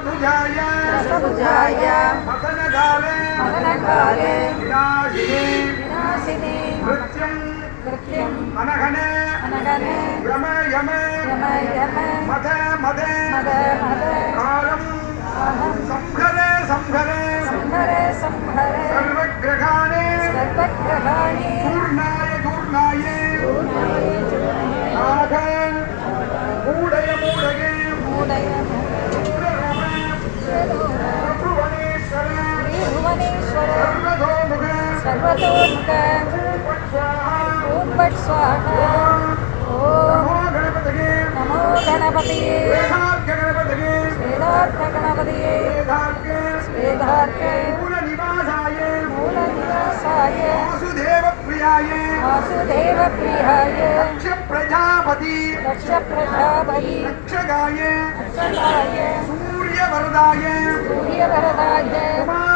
रसभुजाय रसभुजाय मदनकाले मदनकाले विनाशिने विनाशिने नृत्यं कृत्यम् अनघने अनगने यम यम यम यम मद मद मद मद कालं अहं संहरे संहरे संहरे संहरे सर्वग्रहाणे सर्वग्रहाणि सर्वतोमुख स्वाहा नमो गणपतये नमो गणपतये वेदार्घ्य गणपतये वेदार्थगणपतये वेदार्घ्य वेदार्थे मूलनिवासाय मूलनिवासाय वासुदेवप्रियाय वासुदेवप्रियाय दक्ष प्रजापति दक्षप्रजापति रक्षकाय रक्षकाय सूर्यवरदाय सूर्यवरदाय कुमारगुरवे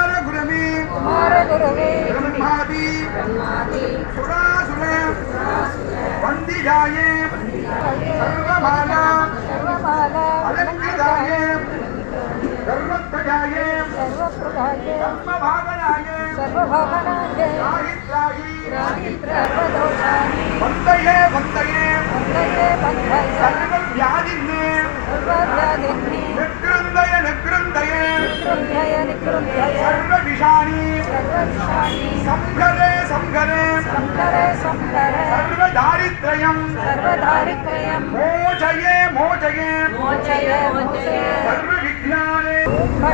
सर्वध्वजाय सर्वप्रदाय धर्मभावनाय सर्वभवनाय साहित्रायि राहित्रर्वदोषाणि वन्दये वन्दये। वन्दये बन्धये सर्वव्याधिन्ये। सर्वव्याधिन्नि निकृन्दय निकृन्दय निकृन्धय निकृन्धय सर्वविषाणि। सर्वविषाणि। संघरे संघरे। संहरे संहरे सर्वदारिद्र्यं सर्वदारिद्र्यं मोचये मोचये। मोचय मोचय।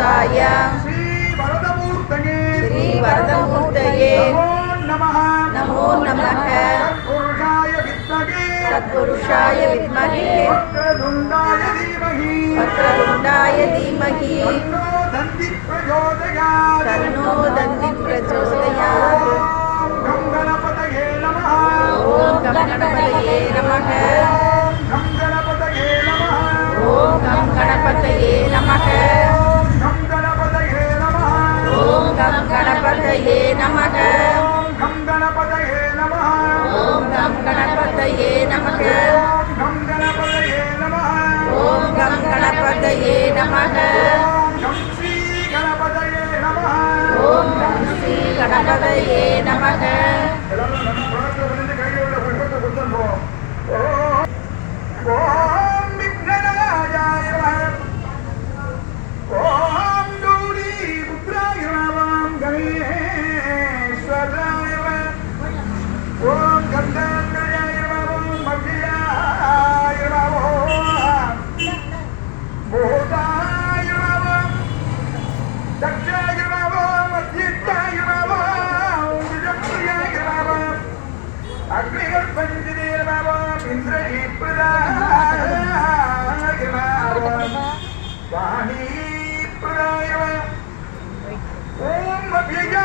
ప్రదాయ శ్రీ వరదమూర్తయే శ్రీ వరదమూర్తయే నమో నమః. పురుషాయ విద్మహే. సత్పురుషాయ విద్మహే. వక్రదుండాయ ధీమహి. వక్రదుండాయ ధీమహి. ఓం గణపతయే నమః. ఓం గణపతయే నమః. गणपतये नमः गं गणपतये नमः ॐ गं गणपतये नमः गं गणपतये नमः ॐ गं गणपतये नमः ॐ गं श्री गणपतये नमः ॐ गं श्री गणपतये नमः அக்னிகள் பஞ்சதேவாவாம் இந்திர இப்பிரதாயமாவாம் வாணி பிரதாயமாம் ஓம் அபியா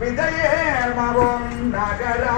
விஜயேர்மவும் நகரா